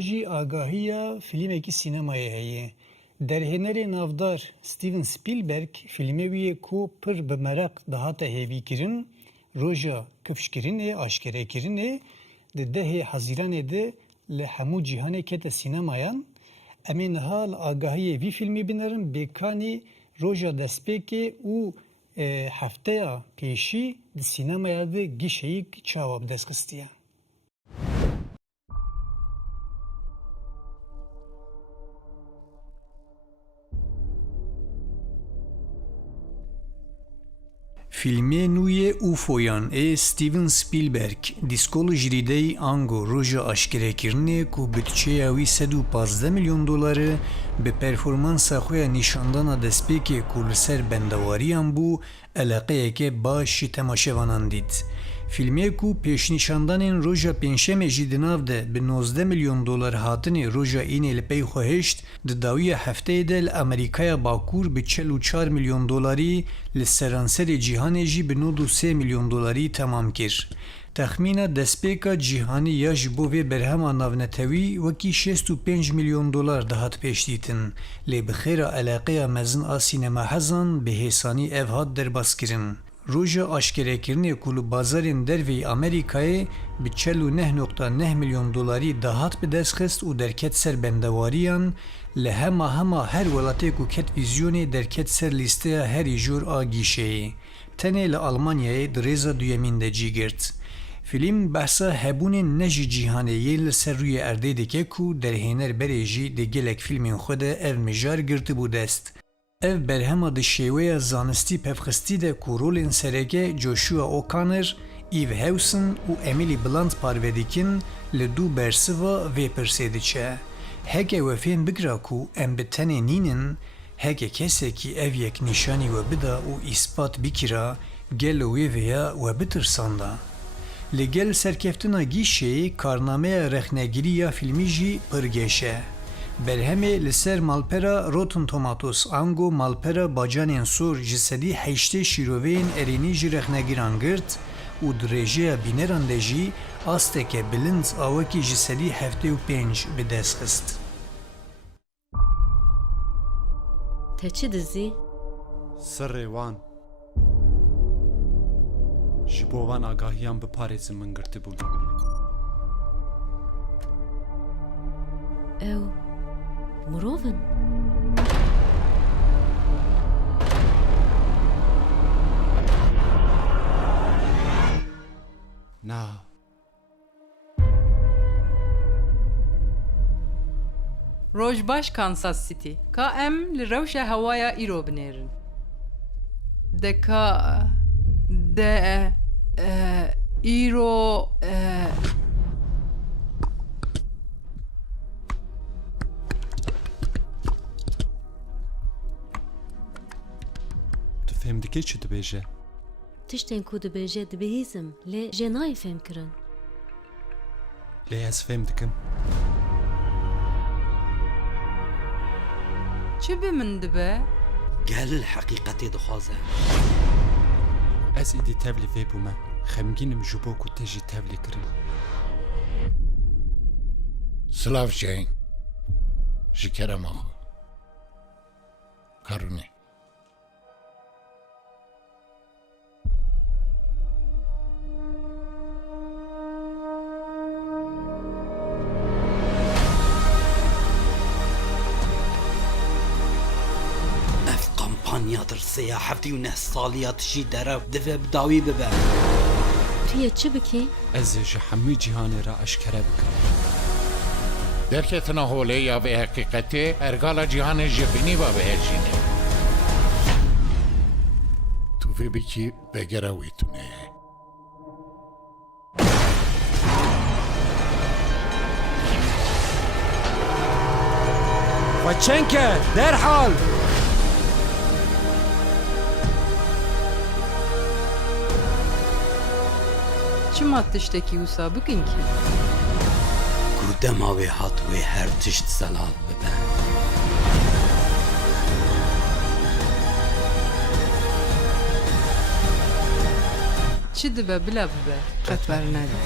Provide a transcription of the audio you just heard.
jî agahiya filmekî sînemayê heye. Derhênerê navdar Steven Spielberg filmê wî yê ku pir bi mereq dihate hêvîkirin, roja kifşkirinê aşkerekirinê di 10 Haziranê de li hemû cîhanê kete sînemayan. Em ê niha li agahiyê vî filmê binerin bêkanî roja destpêkê û hefteya pêşî di sînemaya de gişeyîk çawa bi dest xistiye. Filmê nû yê UFOyan ê Steven Spielberg dîskol ji rîdeyî ango roja aşkerekirinê ku bütçeya wî $115 milyon bi performansa xwe ya nîşandana destpêkê ku li ser bendewariyan bû eleqeyeke baş ji temaşevanan dît. Filmê ku pêşnîşandanên roja pênşemê jî di nav de bi $19 milyon hatinê roja înê li pey xwe hêşt, di dawiya hefteyê de li Amerîkaya Bakur bi $44 milyon li seranserê cîhanê jî bi $93 milyon temam kir. Texmîna destpêka cîhanî ya ji bo vê berhema navnetewî wekî $65 milyon dihat pêşdîtin. Lê bi xêra eleqeya mezin a sînema hezan bi hêsanî ev hat derbaskirin. Roja aşkerekirinê ku li bazarên derveyî Amerîkayê bi $49.9 milyon dahat bi dest xist û derket ser bendewariyan, li hema her welatê ku ket vîzyonê derket ser lîsteya herî jor a gîşeyê. Tenê li Almanyayê di rêza duyemîn de cî girt. Film behsa hebûnên ne jî cîhanê yê li ser rûyê erdê dike ku derhêner berê jî di gelek filmên xwe de ev mijar girtibû dest. Ev berhema di şêweya zanistî pevxistî de ku rolên sereke Joshua O'Connor, Eve Hewson û Emily Blunt parve dikin, li dû bersiva vê pirsê diçe. Heke we fêm bikira ku em bi tenê nînin, heke kesekî ev yek nîşanî we bida û îspat bikira, gelo wê veya we bitirsanda. Li gel serkeftina gîşeyê karnameya rexnegirî ya filmî jî pir geş e. Berhemê li ser malpera Rotten Tomatoes ango malpera bacanên sor ji sedî heştê şîroveyên erênî ji rexnegiran girt û di rêjeya bîneran de jî asteke bilind awekî ji sedî 75 bi dest xist. Te çi dizî? Sirrê wan ji bo wan agahiyan biparêzin min girtibûn. Ew mirovin? Na. Rojbaş Kansas City. Ka em li rewşa hewaya îro binêrin. îro Tu fêm dikî çi dibêje? Tiştên ku dibêje dibihîzim, lê jê nayê fêm kirin. Lê ez fêm dikim. çi bi min dibe? Gel heqîqetê dixwaze. Ez îdî tevlî vê bûme. Xemgînim ji bo ku te jî tevlî kirin. Silav şeyin. Ji kerema xwe. Karûnê. Kampanyadır sêya heftê û neh saliya tişî derev dive bi dawî bibe. Tu yê çi bikî? Ez ê ji hemû cîhanê re eşkere bikim. Derketina holê ya vê heqîqetê ergala cîhanê ji binîva bihêjîne. Tu vê bikî vegera wî tune ye. Xweçenke derhal! Çima tiştekî wisa bikin ki? Ku dema wê hat wê her tişt zelal bibe. Çi dibe bile bibe. Qet bernede.